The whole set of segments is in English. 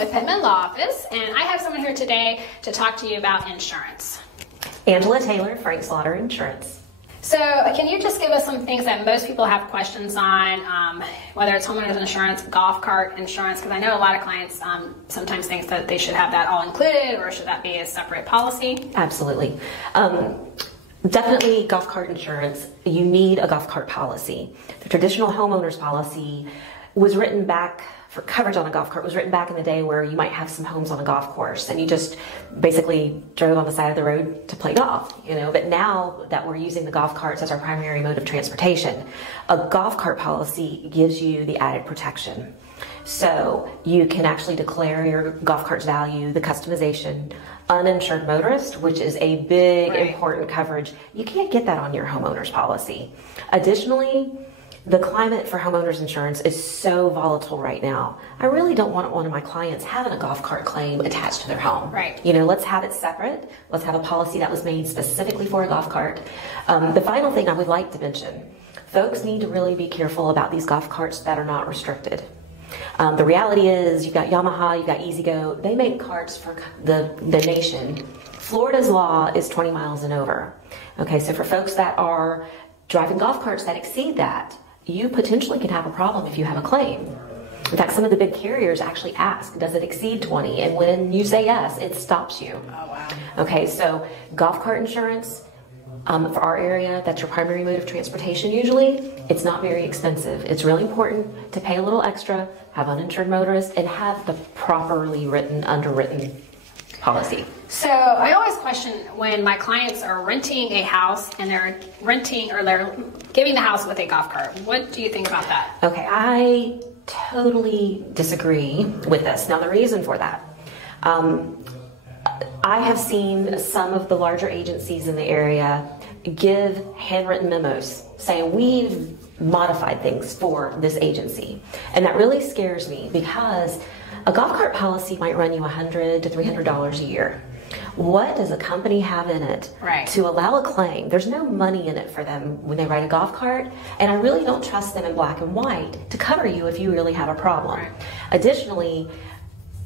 with Pittman Law Office, and I have someone here today to talk to you about insurance. Angela Taylor, Frank Slaughter Insurance. So can you just give us some things that most people have questions on, whether it's homeowners insurance, golf cart insurance, because I know a lot of clients sometimes think that they should have that all included, or should that be a separate policy? Absolutely. Definitely golf cart insurance. You need a golf cart policy. The traditional homeowners policy was written back for coverage on a golf cart was written back in the day where you might have some homes on a golf course and you just basically drove on the side of the road to play golf, but now that we're using the golf carts as our primary mode of transportation, a golf cart policy gives you the added protection. So you can actually declare your golf cart's value, the customization, uninsured motorist, which is a big, important coverage. You can't get that on your homeowner's policy. Additionally, the climate for homeowners insurance is so volatile right now. I really don't want one of my clients having a golf cart claim attached to their home. Right. Let's have it separate. Let's have a policy that was made specifically for a golf cart. The final thing I would like to mention, folks need to really be careful about these golf carts that are not restricted. The reality is you've got Yamaha, you've got EasyGo. They make carts for the nation. Florida's law is 20 miles and over. Okay, so for folks that are driving golf carts that exceed that, you potentially can have a problem if you have a claim. In fact, some of the big carriers actually ask, does it exceed 20? And when you say yes, it stops you. Oh, wow. Okay, so golf cart insurance, for our area, that's your primary mode of transportation usually, it's not very expensive. It's really important to pay a little extra, have uninsured motorists, and have the properly underwritten policy. So I always question when my clients are renting a house and they're giving the house with a golf cart. What do you think about that? Okay, I totally disagree with this. Now, the reason for that, I have seen some of the larger agencies in the area give handwritten memos saying we've modified things for this agency. And that really scares me because a golf cart policy might run you $100 to $300 a year. What does a company have in it to allow a claim? There's no money in it for them when they ride a golf cart, and I really don't trust them in black and white to cover you if you really have a problem. Additionally,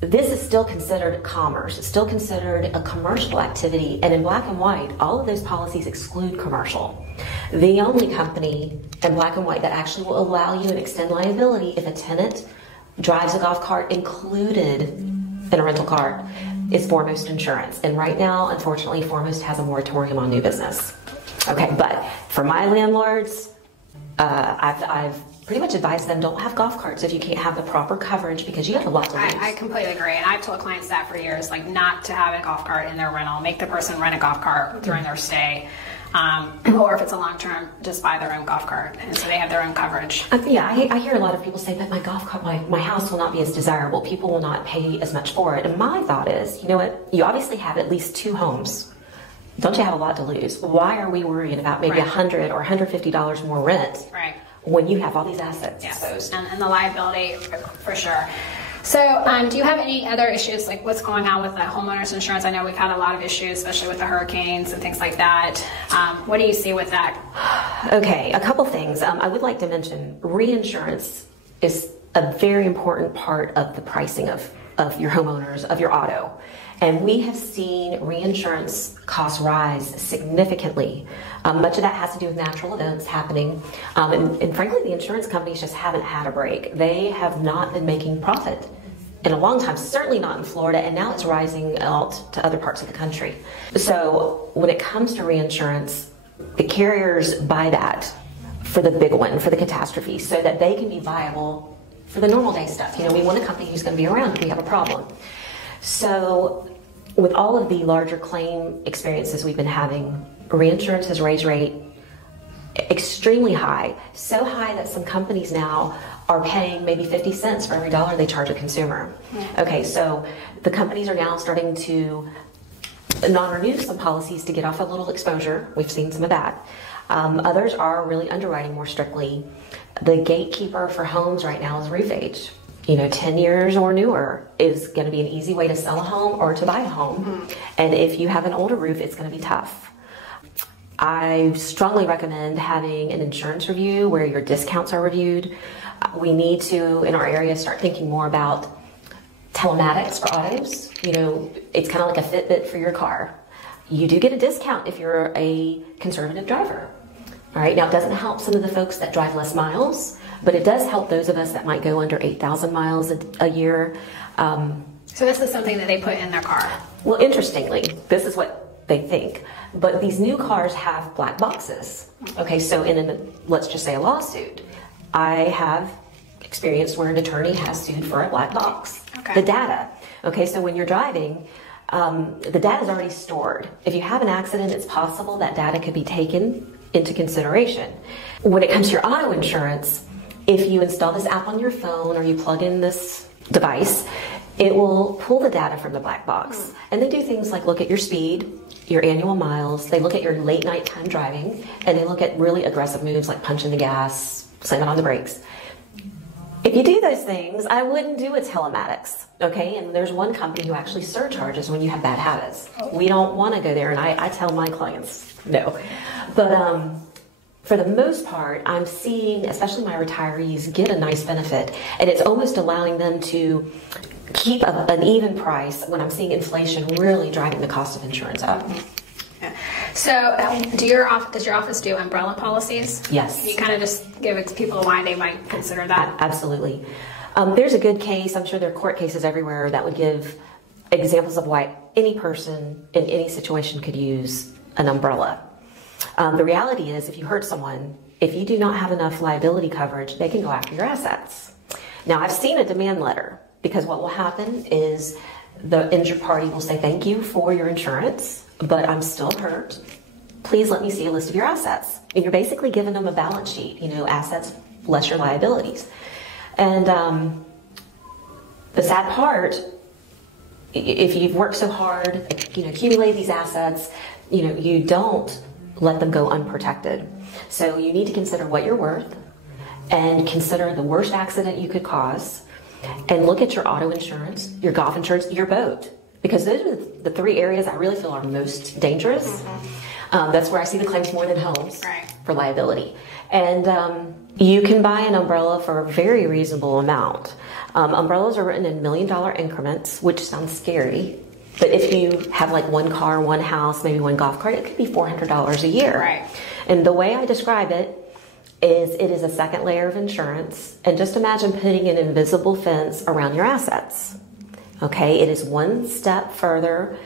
this is still considered commerce. It's still considered a commercial activity, and in black and white, all of those policies exclude commercial. The only company in black and white that actually will allow you and extend liability if a tenant drives a golf cart included in a rental car is Foremost Insurance. And right now, unfortunately, Foremost has a moratorium on new business. Okay, but for my landlords, I've pretty much advised them don't have golf carts if you can't have the proper coverage because you have a lot to lose. I completely agree, and I've told clients that for years, like not to have a golf cart in their rental. Make the person rent a golf cart during their stay. Or if it's a long-term, just buy their own golf cart, and so they have their own coverage. Yeah, I hear a lot of people say, but my golf cart, my house will not be as desirable. People will not pay as much for it. And my thought is, you know what? You obviously have at least 2 homes. Don't you have a lot to lose? Why are we worrying about maybe $100 or $150 more rent when you have all these assets exposed? And the liability, for sure. So do you have any other issues, like what's going on with the homeowners insurance? I know we've had a lot of issues, especially with the hurricanes and things like that. What do you see with that? Okay, a couple things. I would like to mention reinsurance is a very important part of the pricing of your homeowners, of your auto. And we have seen reinsurance costs rise significantly. Much of that has to do with natural events happening. And frankly, the insurance companies just haven't had a break. They have not been making profit in a long time, certainly not in Florida, and now it's rising out to other parts of the country. So when it comes to reinsurance, the carriers buy that for the big one, for the catastrophe, so that they can be viable for the normal day stuff. We want a company who's going to be around if we have a problem. So with all of the larger claim experiences we've been having, reinsurance has raised rate extremely high, so high that some companies now are paying maybe 50 cents for every dollar they charge a consumer. Okay, so the companies are now starting to non-renew some policies to get off a little exposure. We've seen some of that. Others are really underwriting more strictly. The gatekeeper for homes right now is roof age. 10 years or newer is going to be an easy way to sell a home or to buy a home. And if you have an older roof, it's going to be tough. I strongly recommend having an insurance review where your discounts are reviewed. We need to, in our area, start thinking more about telematics for autos. You know, it's kind of like a Fitbit for your car. You do get a discount if you're a conservative driver. All right, now it doesn't help some of the folks that drive less miles, but it does help those of us that might go under 8,000 miles a year. So this is something that they put in their car? Well, interestingly, this is what they think, but these new cars have black boxes. Okay, so let's just say a lawsuit, I have experienced where an attorney has sued for a black box, the data. Okay, so when you're driving, the data is already stored. If you have an accident, it's possible that data could be taken into consideration. When it comes to your auto insurance, if you install this app on your phone or you plug in this device, it will pull the data from the black box. And they do things like look at your speed, your annual miles, they look at your late night time driving, and they look at really aggressive moves like punching the gas, slamming on the brakes. If you do those things, I wouldn't do a telematics, okay? And there's one company who actually surcharges when you have bad habits. We don't want to go there, and I tell my clients no. But for the most part, I'm seeing, especially my retirees, get a nice benefit, and it's almost allowing them to keep an even price when I'm seeing inflation really driving the cost of insurance up. Yeah. So does your office do umbrella policies? Yes. Can you kind of just give people why they might consider that? Absolutely. There's a good case, I'm sure there are court cases everywhere that would give examples of why any person in any situation could use an umbrella. The reality is, if you hurt someone, if you do not have enough liability coverage, they can go after your assets. Now, I've seen a demand letter, because what will happen is the injured party will say, thank you for your insurance, but I'm still hurt. Please let me see a list of your assets. And you're basically giving them a balance sheet, you know, assets less your liabilities. And the sad part, if you've worked so hard, you know, accumulate these assets, you know, you don't let them go unprotected. So you need to consider what you're worth and consider the worst accident you could cause, and look at your auto insurance, your golf insurance, your boat, because those are the three areas I really feel are most dangerous. That's where I see the claims more than homes for liability. And you can buy an umbrella for a very reasonable amount. Umbrellas are written in $1 million increments, which sounds scary. But if you have like one car, one house, maybe one golf cart, it could be $400 a year. Right. And the way I describe it is a second layer of insurance. And just imagine putting an invisible fence around your assets. Okay, it is one step further,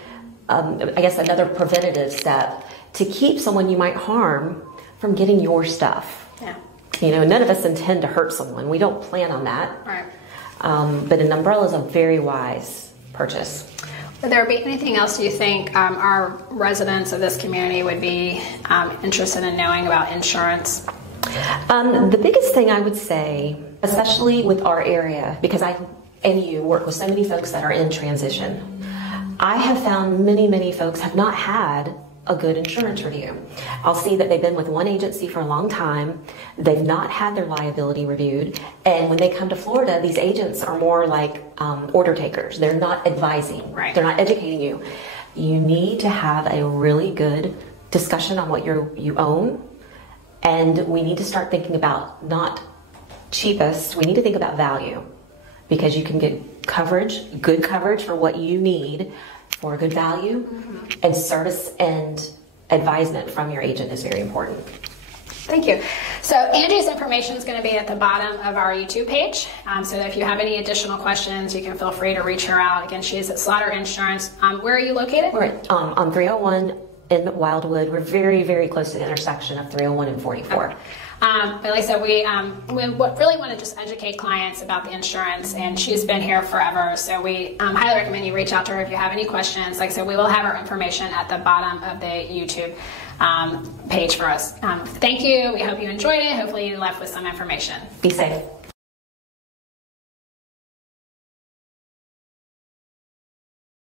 I guess another preventative step to keep someone you might harm from getting your stuff. Yeah. You know, none of us intend to hurt someone. We don't plan on that. Right. But an umbrella is a very wise purchase. Would there be anything else you think our residents of this community would be interested in knowing about insurance? The biggest thing I would say, especially with our area, because I and you work with so many folks that are in transition, I have found many folks have not had a good insurance review. I'll see that they've been with one agency for a long time, they've not had their liability reviewed, and when they come to Florida, these agents are more like order takers. They're not advising, they're not educating you. You need to have a really good discussion on what you own, and we need to start thinking about not cheapest, we need to think about value, because you can get coverage, good coverage for what you need for a good value, and service and advisement from your agent is very important. Thank you. So Angie's information is going to be at the bottom of our YouTube page. So if you have any additional questions, you can feel free to reach her out. Again, she is at Slaughter Insurance. Where are you located? We're at, on 301 in Wildwood. We're very close to the intersection of 301 and 44. Okay. But like I said, we really want to just educate clients about the insurance, and she's been here forever, so we highly recommend you reach out to her if you have any questions. Like I said, we will have her information at the bottom of the YouTube page for us. Thank you. We hope you enjoyed it. Hopefully you left with some information. Be safe.